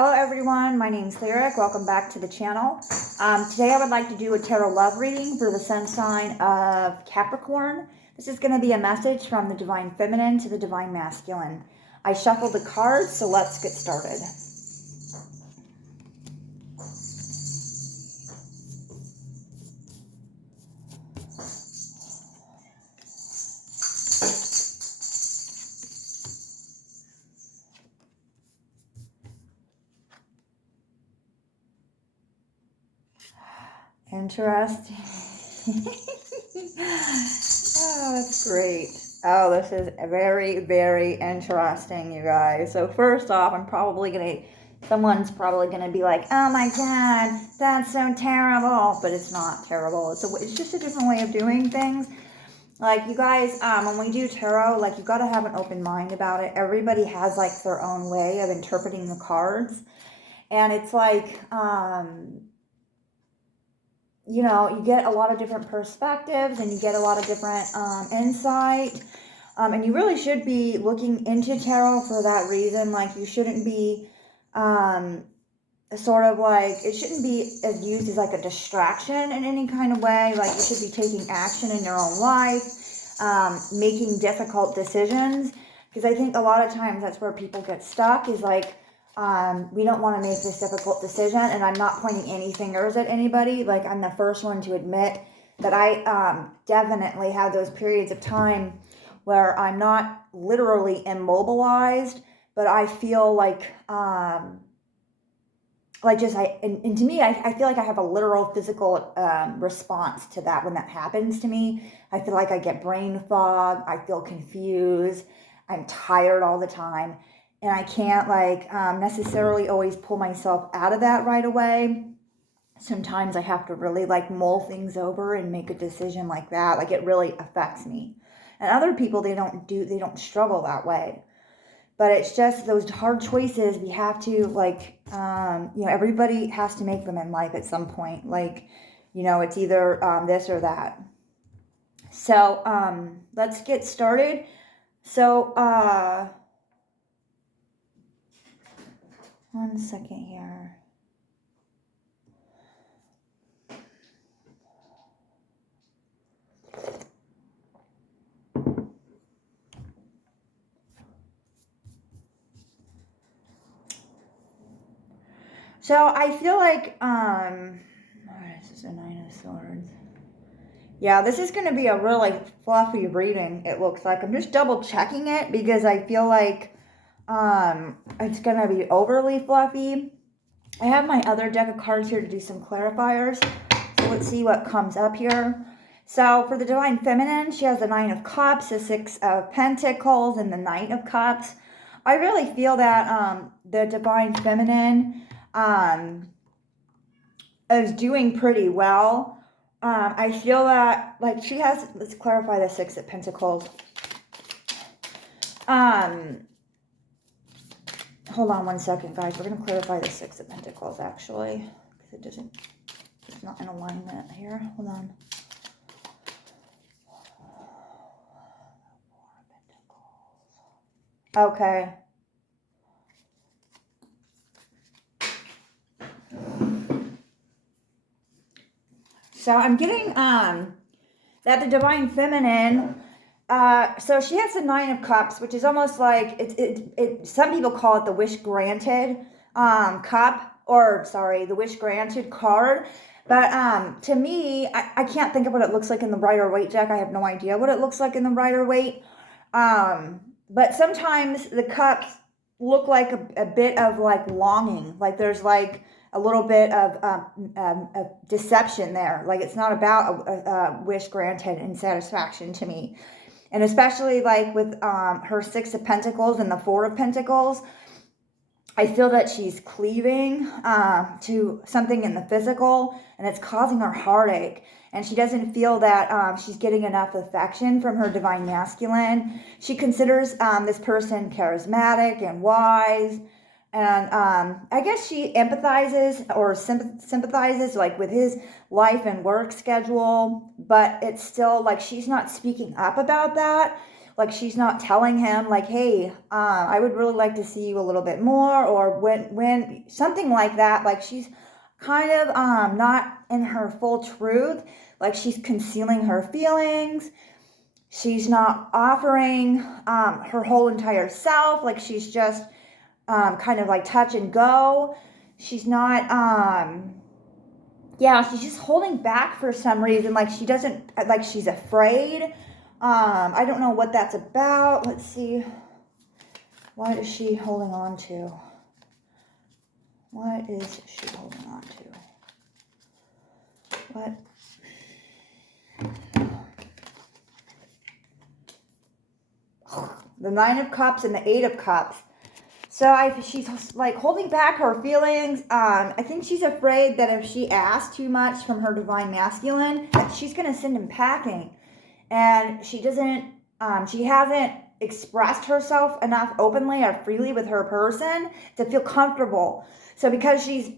Hello everyone, my name's Lyric. Welcome back to the channel. Today I would like to do a tarot love reading for the sun sign of Capricorn. This is going to be a message from the Divine Feminine to the Divine Masculine. I shuffled the cards, so let's get started. Interesting. Oh, that's great. Oh, this is very, very interesting, you guys. So first off, someone's probably gonna be like, oh my God, that's so terrible. But it's not terrible. It's just a different way of doing things. Like, you guys, when we do tarot, like, you gotta have an open mind about it. Everybody has, like, their own way of interpreting the cards. And it's like, you know, you get a lot of different perspectives and you get a lot of different insight. And you really should be looking into tarot for that reason. Like, you shouldn't be it shouldn't be as used as like a distraction in any kind of way. Like, you should be taking action in your own life, making difficult decisions. Because I think a lot of times that's where people get stuck, is like, we don't want to make this difficult decision. And I'm not pointing any fingers at anybody. Like, I'm the first one to admit that I definitely have those periods of time where I'm not literally immobilized, but I feel like, to me, I feel like I have a literal physical response to that when that happens to me. I feel like I get brain fog. I feel confused. I'm tired all the time. And I can't necessarily always pull myself out of that right away. Sometimes I have to really mull things over and make a decision like that. Like, it really affects me. And other people, they don't struggle that way. But it's just those hard choices we have to, everybody has to make them in life at some point. It's either this or that. So, let's get started. So, one second here. So I feel like, this is a Nine of Swords. Yeah, this is going to be a really fluffy reading, it looks like. I'm just double checking it because I feel like it's going to be overly fluffy. I have my other deck of cards here to do some clarifiers. So let's see what comes up here. So for the Divine Feminine, she has the Nine of Cups, the Six of Pentacles, and the Knight of Cups. I really feel that the Divine Feminine is doing pretty well. I feel that, she has, let's clarify the Six of Pentacles. Hold on one second, guys. We're going to clarify the Six of Pentacles, actually, because it's not in alignment here. Hold on. Okay. So I'm getting that the Divine Feminine, so she has the Nine of Cups, which is almost like, some people call it the wish granted cup, or sorry, the wish granted card. But to me, I can't think of what it looks like in the Rider-Waite deck. I have no idea what it looks like in the Rider-Waite. But sometimes the cups look like a bit of longing, like there's a little bit of deception there. Like, it's not about a wish granted and satisfaction to me. And especially with her Six of Pentacles and the Four of Pentacles, I feel that she's cleaving to something in the physical, and it's causing her heartache. And she doesn't feel that she's getting enough affection from her Divine Masculine. She considers this person charismatic and wise. And I guess she empathizes or sympathizes with his life and work schedule, but it's still she's not speaking up about that. Like she's not telling him like, hey, I would really like to see you a little bit more, or when something like that. Like she's kind of not in her full truth. Like she's concealing her feelings. She's not offering her whole entire self. Like she's just kind of like touch and go. She's not yeah, she's just holding back for some reason. Like she doesn't, like she's afraid. I don't know what that's about. Let's see. What is she holding on to? What is she holding on to? What? The Nine of Cups and the Eight of Cups. So she's like holding back her feelings. I think she's afraid that if she asks too much from her divine masculine, that she's going to send him packing. And she hasn't expressed herself enough openly or freely with her person to feel comfortable. So because she's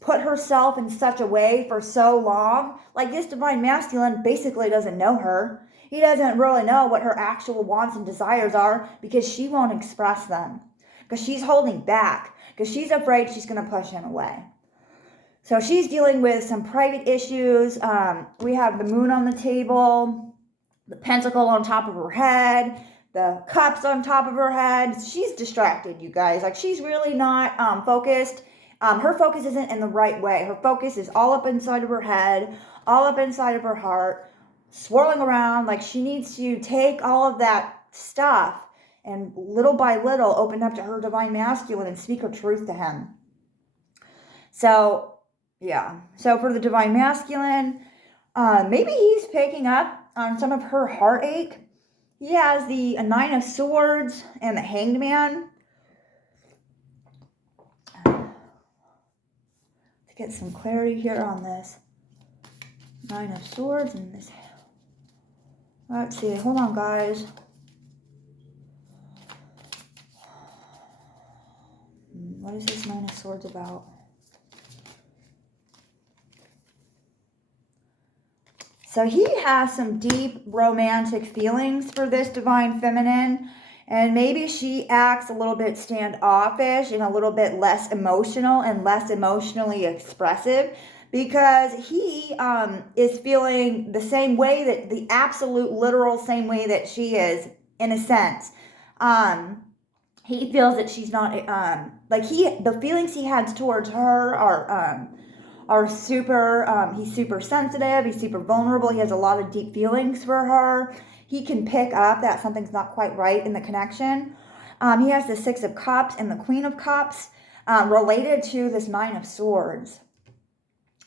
put herself in such a way for so long, like this divine masculine basically doesn't know her. He doesn't really know what her actual wants and desires are because she won't express them. Because she's holding back. Because she's afraid she's going to push him away. So she's dealing with some private issues. We have the moon on the table, the pentacle on top of her head, the cups on top of her head. She's distracted, you guys. Like she's really not focused. Her focus isn't in the right way. Her focus is all up inside of her head, all up inside of her heart, swirling around. Like she needs to take all of that stuff and little by little open up to her divine masculine and speak her truth to him. So, yeah. So for the divine masculine, maybe he's picking up on some of her heartache. He has the Nine of Swords and the Hanged Man. Let's get some clarity here on this. Nine of Swords and this. Let's see. Hold on, guys. What is this Nine of Swords about? So he has some deep romantic feelings for this divine feminine. And maybe she acts a little bit standoffish and a little bit less emotional and less emotionally expressive. Because he is feeling the same way, that the absolute literal same way that she is, in a sense. He feels that she's not, the feelings he has towards her are super, he's super sensitive, he's super vulnerable, he has a lot of deep feelings for her. He can pick up that something's not quite right in the connection. He has the Six of Cups and the Queen of Cups related to this Nine of Swords.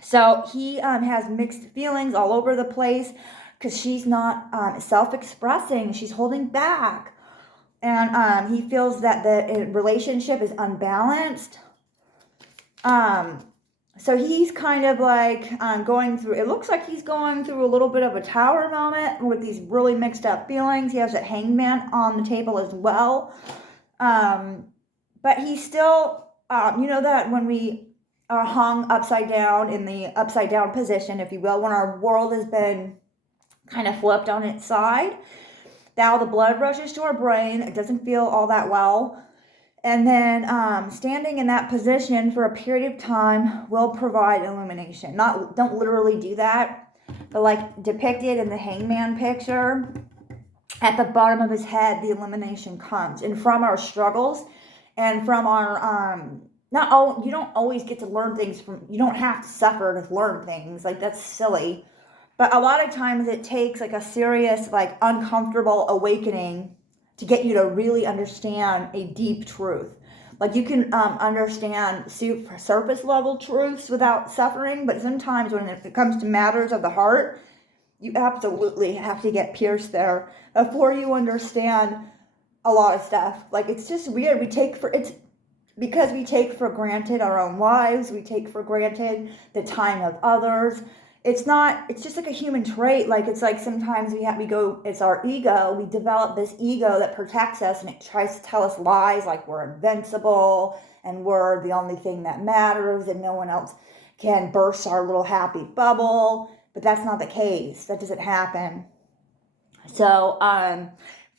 So he has mixed feelings all over the place because she's not self-expressing, she's holding back. And he feels that the relationship is unbalanced. So he's kind of like going through, it looks like he's going through a little bit of a tower moment with these really mixed up feelings. He has that Hangman on the table as well. But he's still, you know that when we are hung upside down in the upside down position, if you will, when our world has been kind of flipped on its side, now the blood rushes to our brain. It doesn't feel all that well. And then standing in that position for a period of time will provide illumination. Don't literally do that, but like depicted in the Hangman picture, at the bottom of his head, the illumination comes. And from our struggles and from our, you don't always get to learn things you don't have to suffer to learn things. Like that's silly. But a lot of times it takes like a serious, like uncomfortable awakening to get you to really understand a deep truth. Like you can understand surface level truths without suffering, but sometimes when it comes to matters of the heart, you absolutely have to get pierced there before you understand a lot of stuff. Like it's just weird. Because we take for granted our own lives, we take for granted the time of others. It's just like a human trait. Like it's like sometimes it's our ego. We develop this ego that protects us and it tries to tell us lies like we're invincible and we're the only thing that matters and no one else can burst our little happy bubble. But that's not the case. That doesn't happen. So,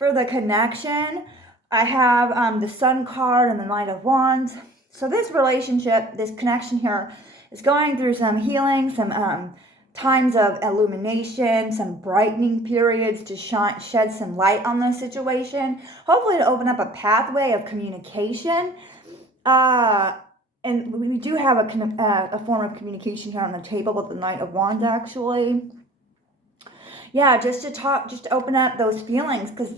for the connection, I have the Sun card and the Knight of Wands. So this relationship, this connection here, is going through some healing, some times of illumination, some brightening periods to shed some light on the situation. Hopefully to open up a pathway of communication. And we do have a form of communication here on the table with the Knight of Wands, actually. Yeah, just to talk, just to open up those feelings, because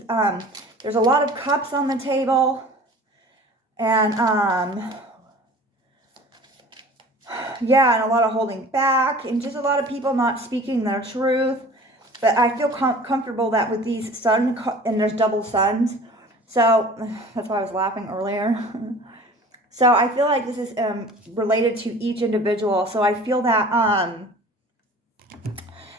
there's a lot of cups on the table. And, yeah, and a lot of holding back, and just a lot of people not speaking their truth. But I feel comfortable that with these sun, and there's double suns. So, that's why I was laughing earlier. So I feel like this is related to each individual. So I feel that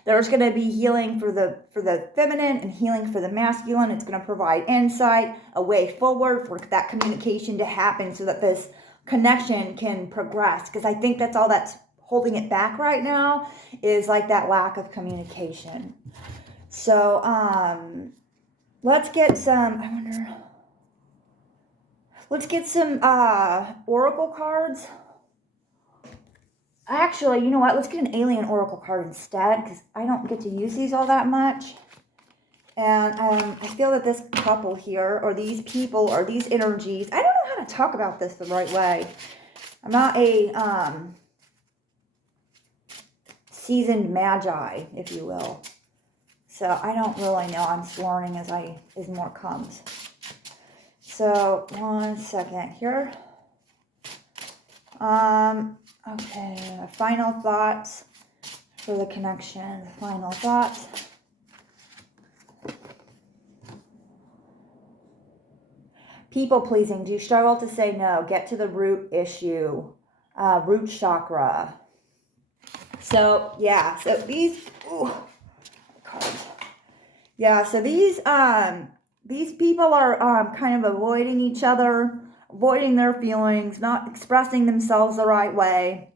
there's going to be healing for the feminine and healing for the masculine. It's going to provide insight, a way forward for that communication to happen so that this connection can progress. Because I think that's all that's holding it back right now, is like that lack of communication. So let's get some, I wonder... Let's get some oracle cards. Actually, you know what? Let's get an alien oracle card instead, because I don't get to use these all that much. And I feel that this couple here, or these people, or these energies, I don't know how to talk about this the right way. I'm not a seasoned magi, if you will. So I don't really know. I'm just learning as more comes. So, 1 second here. Okay, final thoughts for the connection. Final thoughts. People pleasing. Do you struggle to say no? Get to the root issue. Root chakra. So, yeah. So, these... Ooh, cards. Yeah, so these people are kind of avoiding each other, avoiding their feelings, not expressing themselves the right way.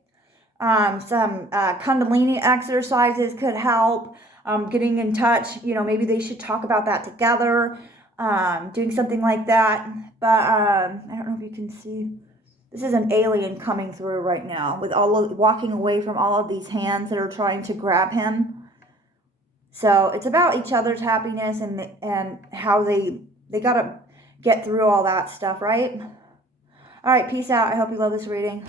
Some Kundalini exercises could help. Getting in touch, you know, maybe they should talk about that together, doing something like that. But I don't know if you can see. This is an alien coming through right now, with walking away from all of these hands that are trying to grab him. So it's about each other's happiness and how they got to get through all that stuff, right? All right, peace out. I hope you love this reading.